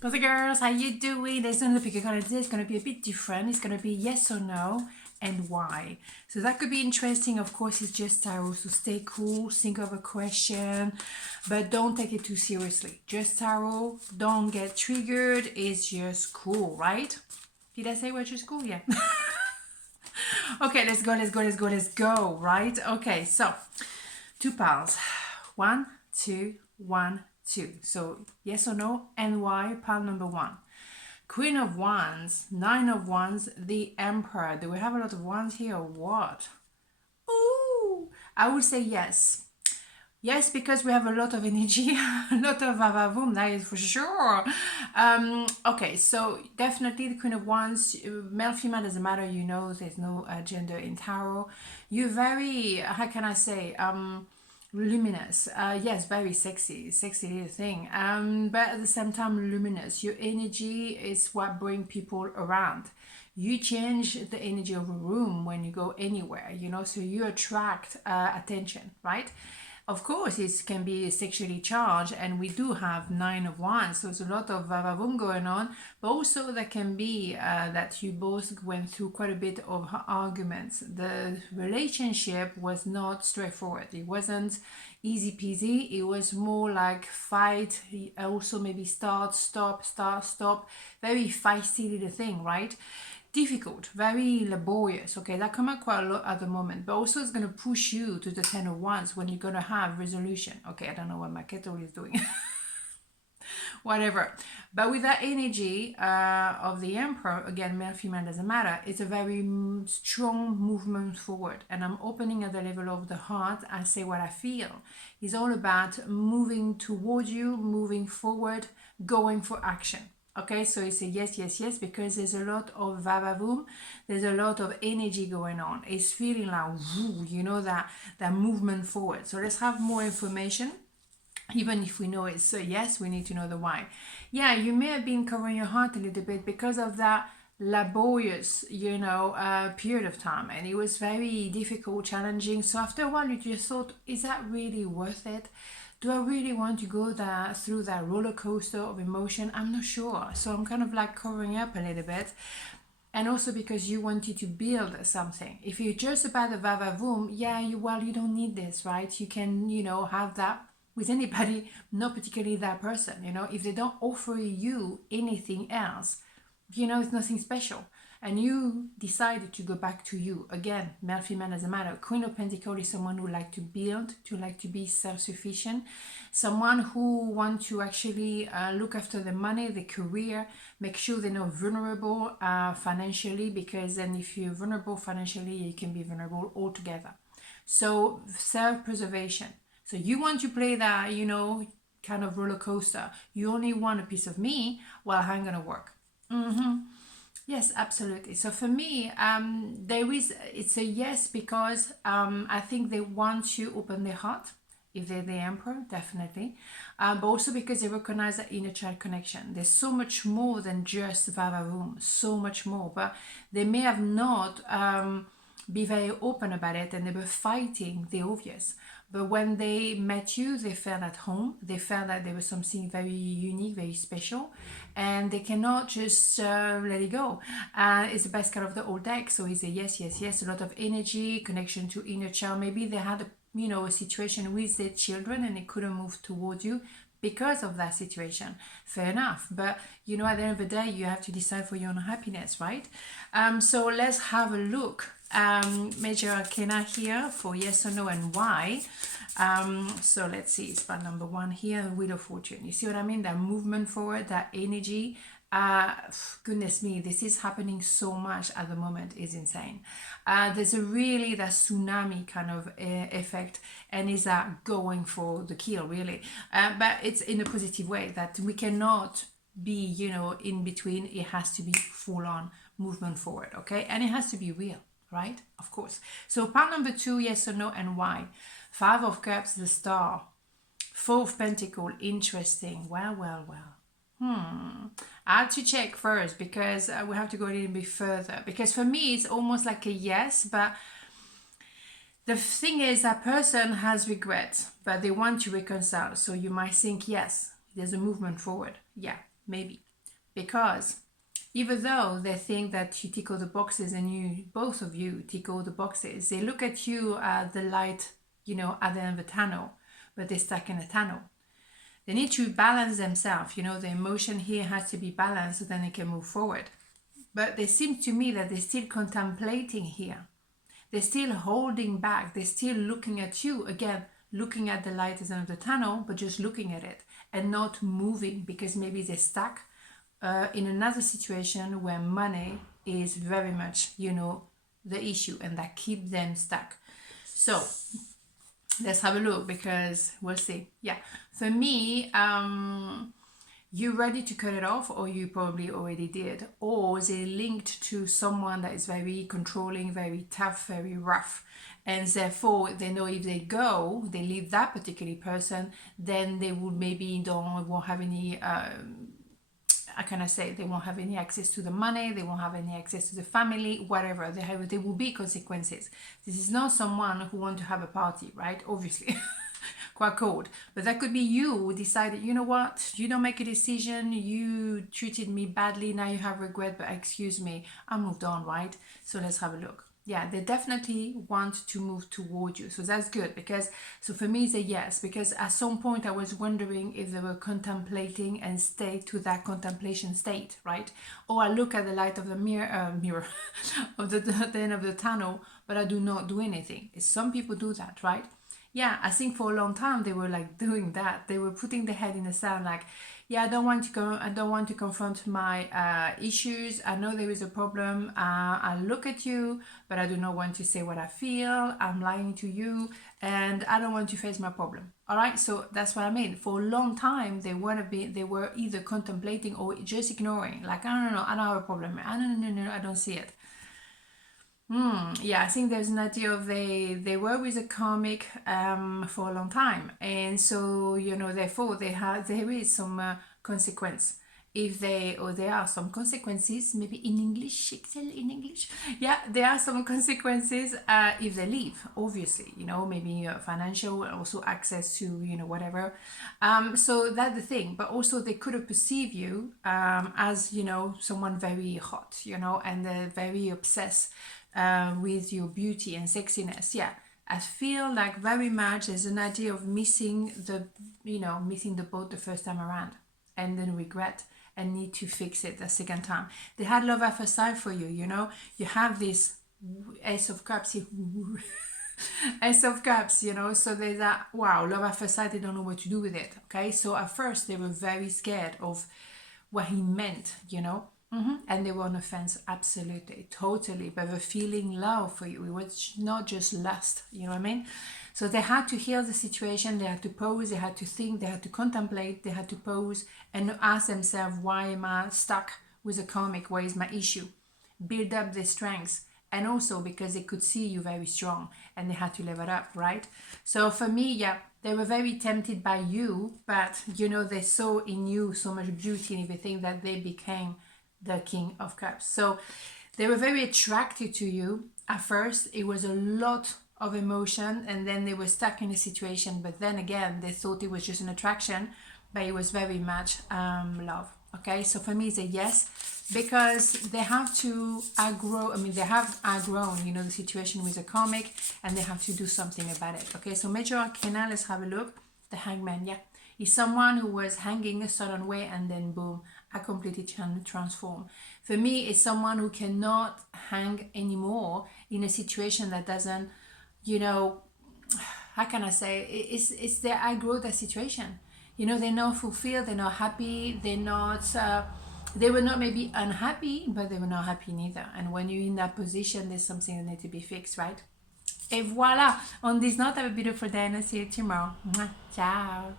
Pussy girls, how you doing? There's another pick a card today. It's going to be a bit different. It's going to be yes or no and why. So that could be interesting. Of course, it's just tarot, so stay cool, think of a question, but don't take it too seriously. Just tarot, don't get triggered. It's just cool, right? Did I say we're just cool? Yeah. Okay, let's go, right? Okay, so 2 piles. 1, 2, 1, 2. So yes or no and why. Pile number 1. Queen of Wands, 9 of Wands, the Emperor. Do we have a lot of wands here or what? Ooh, I would say yes. Yes, because we have a lot of energy, a lot of vavavoom, that is for sure. Okay, so definitely the Queen of Wands, male, female, doesn't matter, you know, there's no gender in tarot. You're very, how can I say, luminous. Yes, very sexy little thing. But at the same time, luminous. Your energy is what brings people around. You change the energy of a room when you go anywhere, you know, so you attract attention, right? Of course, it can be sexually charged, and we do have 9 of Wands, so there's a lot of vavavoom going on, but also there can be that you both went through quite a bit of arguments. The relationship was not straightforward. It wasn't easy peasy. It was more like fight, also maybe start, stop, very feisty little thing, right? Difficult, very laborious. Okay, that come out quite a lot at the moment, but also it's going to push you to the 10 of Wands when you're going to have resolution. Okay, I don't know what my kettle is doing. Whatever, but with that energy of the Emperor, again, male, female, doesn't matter, it's a very strong movement forward, and I'm opening at the level of the heart. I say what I feel. It's all about moving towards you, moving forward, going for action. Okay, so it's a yes, because there's a lot of vavavoom, there's a lot of energy going on. It's feeling like, woo, you know, that movement forward. So let's have more information. Even if we know it's a yes, we need to know the why. Yeah, you may have been covering your heart a little bit because of that laborious, you know, period of time, and it was very difficult, challenging. So after a while, you just thought, is that really worth it? Do I really want to go through that roller coaster of emotion? I'm not sure. So I'm kind of like covering up a little bit. And also because you wanted to build something. If you're just about the vavavoom, yeah, you don't need this, right? You can, you know, have that with anybody, not particularly that person, you know. If they don't offer you anything else, you know, it's nothing special. And you decided to go back to you. Again, male, female, doesn't matter. Queen of Pentacles is someone who like to build, to like to be self-sufficient, someone who want to actually look after the money, the career, make sure they're not vulnerable financially, because then if you're vulnerable financially, you can be vulnerable altogether. So self-preservation. So you want to play that, you know, kind of roller coaster. You only want a piece of me. Well, how am I gonna work? Yes, absolutely. So for me, it's a yes, because I think they want to open their heart. If they're the Emperor, definitely. But also because they recognize that inner child connection. There's so much more than just vavavoom, so much more. But they may have not be very open about it, and they were fighting the obvious. But when they met you, they felt at home. They felt that there was something very unique, very special, and they cannot just let it go. It's the best card of the whole deck, so it's a yes. A lot of energy, connection to inner child. Maybe they had a situation with their children and they couldn't move towards you because of that situation. Fair enough, but you know, at the end of the day, you have to decide for your own happiness, right? So let's have a look. Major arcana here for yes or no and why. So let's see, it's part number 1 here, Wheel of Fortune. You see what I mean? That movement forward, that energy. Goodness me, this is happening so much at the moment, is insane. There's a really that tsunami kind of effect, and is that going for the kill, really. But it's in a positive way, that we cannot be, you know, in between. It has to be full on movement forward, okay? And it has to be real, right? Of course. So part number 2, yes or no and why. 5 of Cups, the Star. 4 of Pentacles, interesting. Well. I have to check first, because we have to go a little bit further. Because for me, it's almost like a yes, but the thing is, that person has regrets, but they want to reconcile. So you might think, yes, there's a movement forward. Yeah, maybe. because even though they think that you tick all the boxes and you, both of you tick all the boxes, they look at you at the light, you know, at the end of the tunnel, but they're stuck in a tunnel. They need to balance themselves, you know, the emotion here has to be balanced so then they can move forward. But they seem to me that they're still contemplating here. They're still holding back. They're still looking at you, again, looking at the light at the end of the tunnel, but just looking at it and not moving because maybe they're stuck in another situation where money is very much, you know, the issue, and that keep them stuck. So let's have a look because we'll see. Yeah, for me, you're ready to cut it off, or you probably already did, or they linked to someone that is very controlling, very tough, very rough, and therefore they know if they go, they leave that particular person, then they would maybe won't have any how can I say, they won't have any access to the money, they won't have any access to the family, whatever. There will be consequences. This is not someone who wants to have a party, right? Obviously. Quite cold. But that could be you who decided, you know what, you don't make a decision, you treated me badly, now you have regret, but excuse me, I moved on, right? So let's have a look. Yeah, they definitely want to move toward you. So that's good, because, so for me it's a yes, because at some point I was wondering if they were contemplating and stay to that contemplation state, right? Or I look at the light of the mirror of the end of the tunnel, but I do not do anything. Some people do that, right? Yeah, I think for a long time they were like doing that. They were putting their head in the sand, like, yeah, I don't want to confront my issues. I know there is a problem. I look at you, but I do not want to say what I feel. I'm lying to you, and I don't want to face my problem. All right, so that's what I mean. For a long time, they were either contemplating or just ignoring. Like, I don't know, I don't have a problem. I don't see it. Yeah, I think there's an idea of they were with a comic for a long time, and so, you know, therefore there is some consequence if there are some consequences, maybe in English, Axelle, in English. Yeah, there are some consequences if they leave, obviously, you know, maybe financial, also access to, you know, whatever. So that's the thing. But also they could have perceived you as, you know, someone very hot, you know, and very obsessed with your beauty and sexiness. Yeah, I feel like very much there's an idea of missing the boat the first time around, and then regret and need to fix it the second time. They had love at first sight for you, you know. You have this Ace of Cups here. Ace of Cups, you know, so there's that, wow, love at first sight, they don't know what to do with it. Okay, so at first they were very scared of what he meant, you know. And they were on the fence, absolutely, totally, but were feeling love for you. It was not just lust, you know what I mean? So they had to heal the situation, they had to pause, they had to think, they had to contemplate, they had to pause and ask themselves, why am I stuck with a comic? Where is my issue? Build up their strengths. And also because they could see you very strong and they had to level up, right? So for me, yeah, they were very tempted by you, but, you know, they saw in you so much beauty and everything that they became the King of Cups. So they were very attracted to you. At first, it was a lot of emotion, and then they were stuck in a situation. But then again, they thought it was just an attraction, but it was very much love. Okay, so for me, it's a yes, because they have to outgrow. I mean, they have outgrown, you know, the situation with the comic, and they have to do something about it. Okay, so Major Arcana, let's have a look. The Hangman, yeah, is someone who was hanging a certain way, and then boom, I completely transform. For me, it's someone who cannot hang anymore in a situation that doesn't, you know, how can I say, it's their outgrow that situation. You know, they're not fulfilled, they're not happy, they were not maybe unhappy, but they were not happy neither. And when you're in that position, there's something that needs to be fixed, right? Et voilà, on this note, have a beautiful day and I'll see you tomorrow. Ciao.